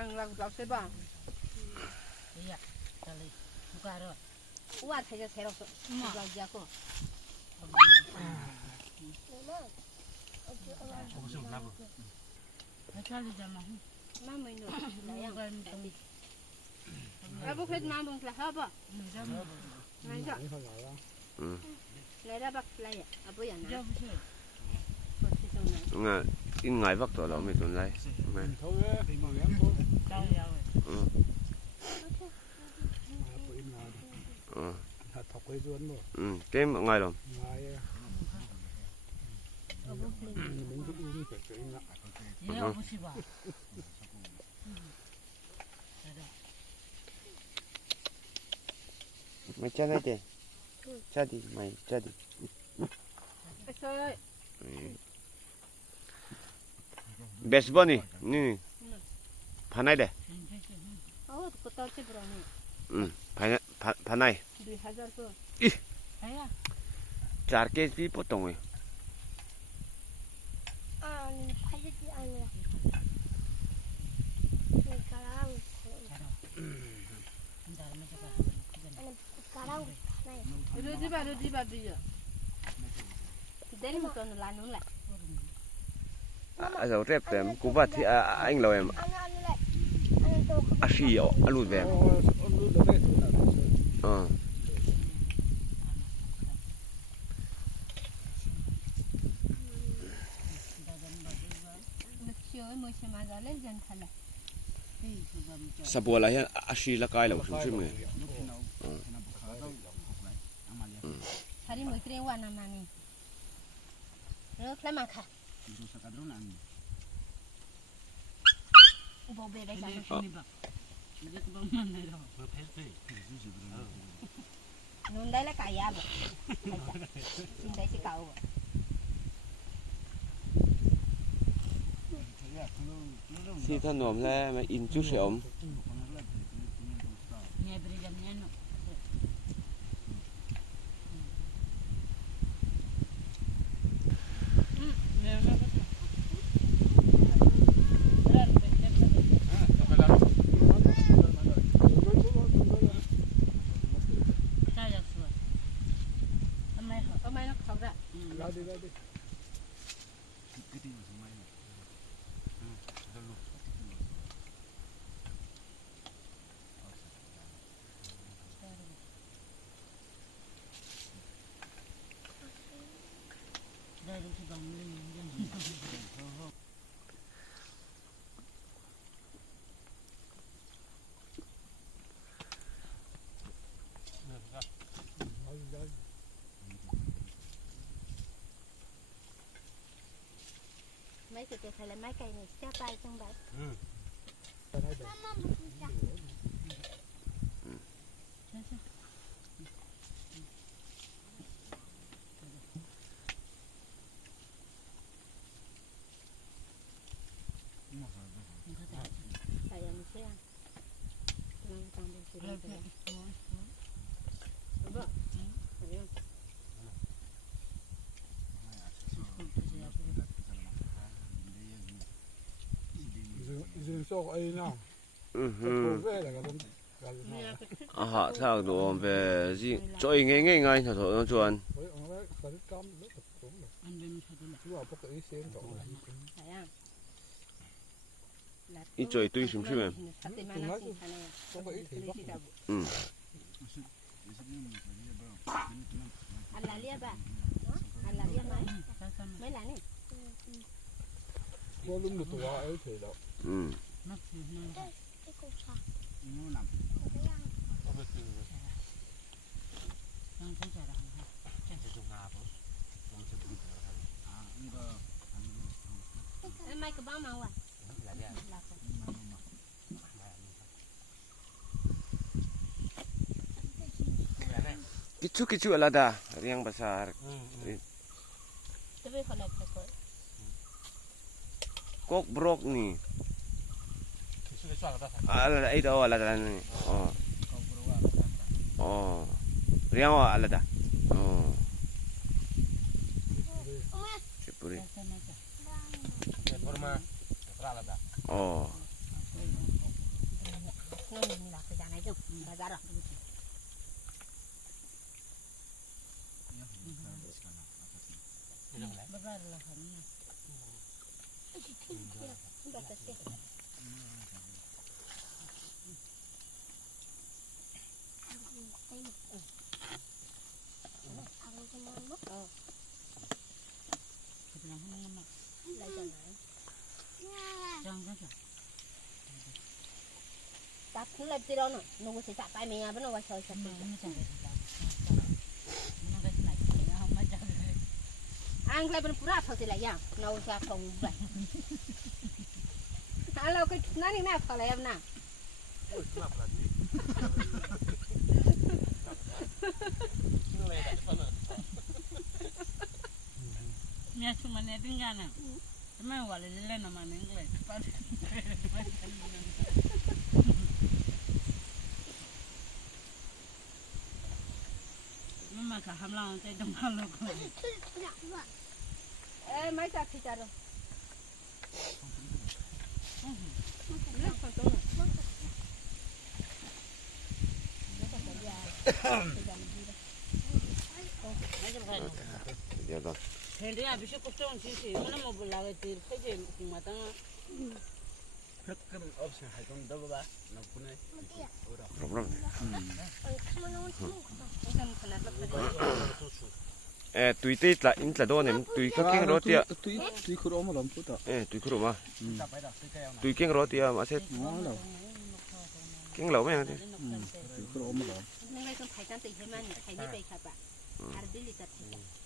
thằng làm xe ba iya kali buka ro uat saja serok buka jago kali jama mama ini yang aku kerja mama kelas apa nanya lada bak laya apa ya nak nga in ngai vak to lo mi tun lai cái ngai rồi mày cha đây cha đi mày cha đi best bunny ni panai deh oh kotor sih berani panai 2000 tu ih 4 kg potong eh Rudi ba dia. Dari muka nulanun lah. Giờ rep em cũng bắt thì anh lâu em ashi alut về Sabua lah ya ashi lah kai lah usul ni. Hari mau kira warna mana? Lo kelama kah? Ubah beda sama. Nundai lah kaya bu. Nundai si kau. Si thân nôm là mà in chút xíu. Nghe beri jamnya no. Mấy sự việc là mấy cây này cho tay trong đấy. Tại em sẽ ăn. Đang tăng lên sự việc. Vâng. So ai na. Họ sao đồ về gì chơi nghe nghe ngay thở thở nó chuồn. Ít chơi tuy súng súng em. Ăn lá lia ba. Ăn lá lia mấy? Mấy lá này? Có lúc một tuổi ấy thì đó. Mai ke bawah mau ah. Kicu lah dah, yang besar. Tapi kalau kau Kok brok ni. Ala itu ala dah ni. Oh. Oh. Riang ala dah. Oh. Sipuri. Oh. 가라. 바바라 하면 그냥 하는 것만 장가자. 딱 클럽 들어는 누구 진짜 빨미야 보는 거 서서. 너무 잘했다. 뭔가 나이야. 엄마 잘. 안 클럽은 뿌라 퍼지라야. 나오자 통 봐. 알로 그 나니 나 팔아야나. Mia cuma ni tinggal na. Cuma wala lele nama ni English. Mama ka hamlang tay dong halo ko. 에 많이 딱 피자로. 얘가 Hindi abi siya kung sisi. Mana mo bulagay til kay mata nga. 팩은 없이 하던 더봐 나쁘네. 그럼 우선 그나도 에 뚜이떼 라 인라 도네 뚜이 깎잉 로티야 뚜이 그러면 넘보다. 에 뚜이 크로마 답이다. 쓸게요. 뚜이 깽 로티야 마세 뭐라. 깽 라오 맹 뚜이 그러면 넘. 내가 좀 발단 때 해만 다니 베이카바. 아르딜리 잡히자.